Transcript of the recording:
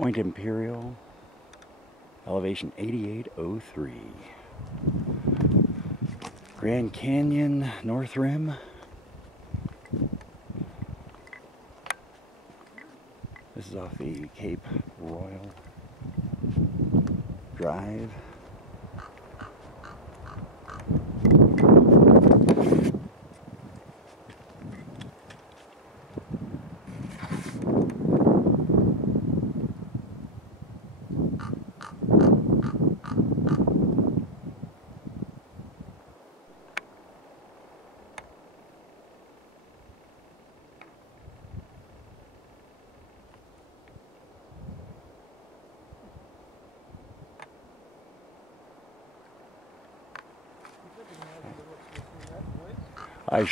Point Imperial, elevation 8803. Grand Canyon, North Rim. This is off the Cape Royal Drive. I